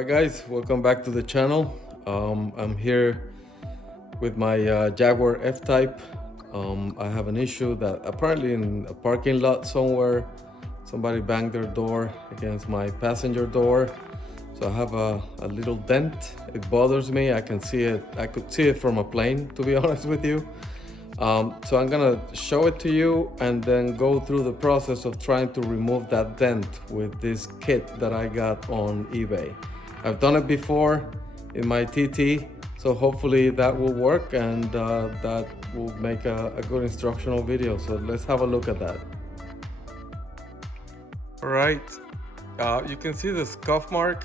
Alright guys, welcome back to the channel. I'm here with my Jaguar F-Type. I have an issue that apparently in a parking lot somewhere somebody banged their door against my passenger door. So I have a little dent. It bothers me. I can see it. I could see it from a plane, to be honest with you. So I'm gonna show it to you and then go through the process of trying to remove that dent with this kit that I got on eBay. I've done it before in my TT, so hopefully that will work and that will make a good instructional video. So let's have a look at that. All right, you can see the scuff mark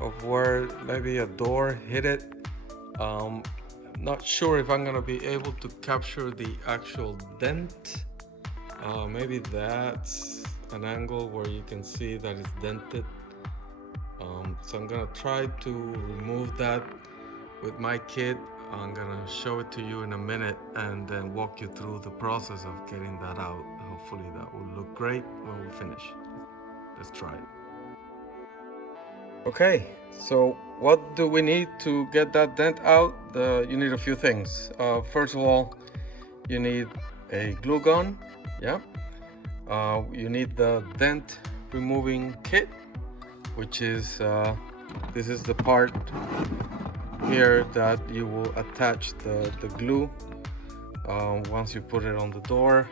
of where maybe a door hit it. Not sure if I'm gonna be able to capture the actual dent. Maybe that's an angle where you can see that it's dented. So I'm gonna try to remove that with my kit. I'm gonna show it to you in a minute and then walk you through the process of getting that out. Hopefully that will look great when we finish. Let's try it. Okay, so what do we need to get that dent out? You need a few things. First of all, you need a glue gun. Yeah. You need the dent removing kit, which is this is the part here that you will attach the glue once you put it on the door,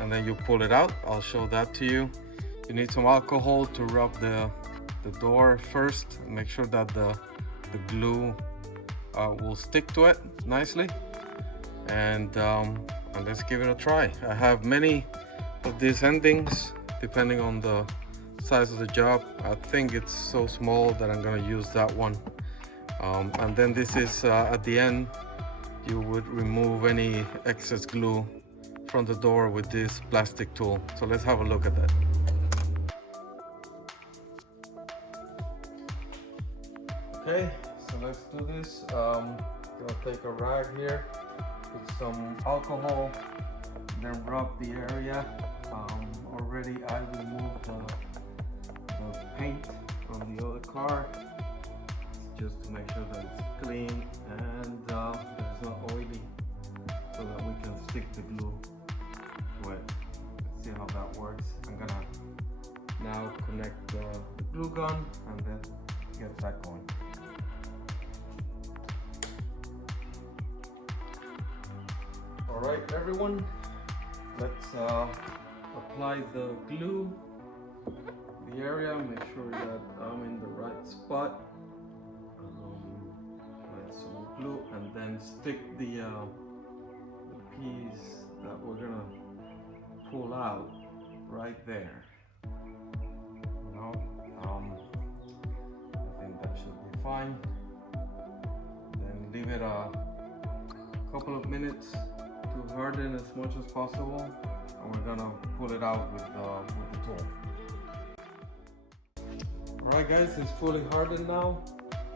and then you pull it out. I'll show that to you. You need some alcohol to rub the door first. Make sure that the glue will stick to it nicely, and let's give it a try. I have many of these endings depending on the size of the job. I think it's so small that I'm going to use that one, and then this is at the end. You would remove any excess glue from the door with this plastic tool. So let's have a look at that. Okay, so let's do this. I'm gonna take a rag here, put some alcohol, then rub the area. Already I removed the paint from the other car, just to make sure that it's clean and that it's not oily, so that we can stick the glue to it. Let's see how that works. I'm gonna now connect the glue gun and then get that going. All right, everyone, let's apply the glue to the area. Make sure that I'm in the right spot. Apply some glue and then stick the piece that we're gonna pull out right there. I think that should be fine. Then leave it a couple of minutes to harden as much as possible, and we're gonna pull it out with the tool. Alright guys, it's fully hardened now.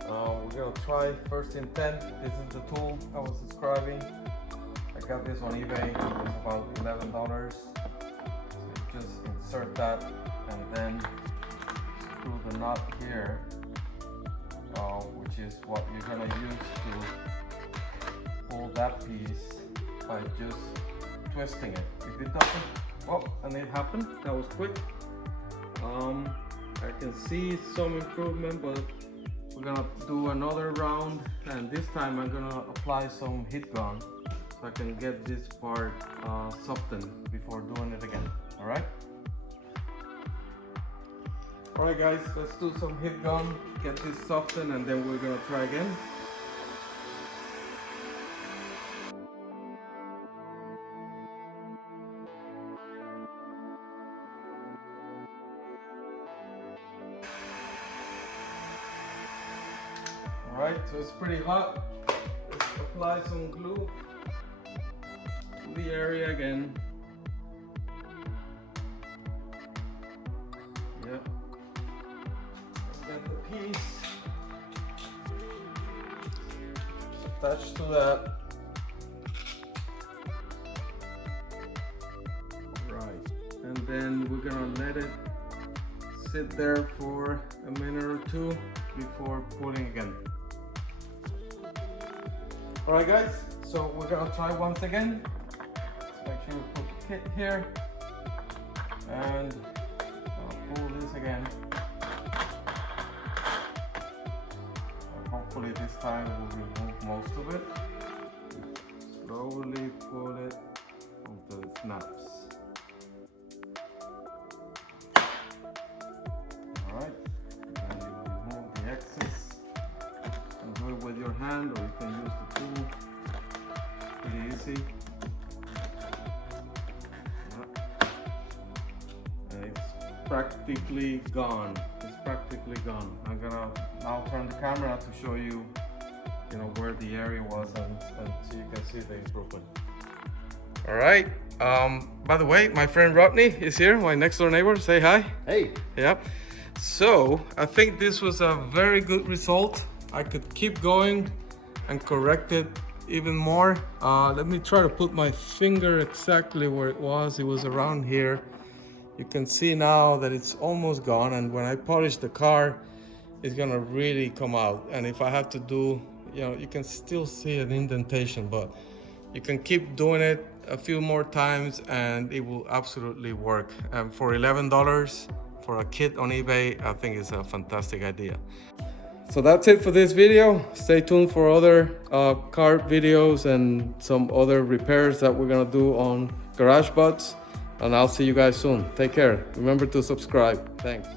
We're gonna try first intent. This is the tool I was describing. I got this on eBay. It was about $11. So you just insert that and then screw the nut here, which is what you're gonna use to pull that piece by just twisting it. If it doesn't, oh, and it happened. That was quick. I can see some improvement, but we're gonna do another round, and this time I'm gonna apply some heat gun so I can get this part softened before doing it again. All right. All right, guys. Let's do some heat gun, get this softened, and then we're gonna try again. Alright, so it's pretty hot. Let's apply some glue to the area again. Yep. And then the piece attached to that. Right. And then we're gonna let it sit there for a minute or two before pulling again. Alright guys, so we're gonna try once again. Let's make sure we put the kit here and pull this again. Hopefully this time we'll remove most of it. Slowly pull it until it snaps. Alright, then you remove the excess. You can do it with your hand or you can use the tool. Pretty easy. And it's practically gone. It's practically gone. I'm gonna now turn the camera to show you, where the area was and so you can see the improvement. All right. By the way, my friend Rodney is here, my next door neighbor. Say hi. Hey. Yeah. So I think this was a very good result. I could keep going and correct it even more. Let me try to put my finger exactly where it was. It was around here. You can see now that it's almost gone, and when I polish the car, it's gonna really come out. And if I have to do, you can still see an indentation, but you can keep doing it a few more times and it will absolutely work. And for $11 for a kit on eBay, I think it's a fantastic idea. So that's it for this video. Stay tuned for other car videos and some other repairs that we're gonna do on GarageBots. And I'll see you guys soon. Take care. Remember to subscribe. Thanks.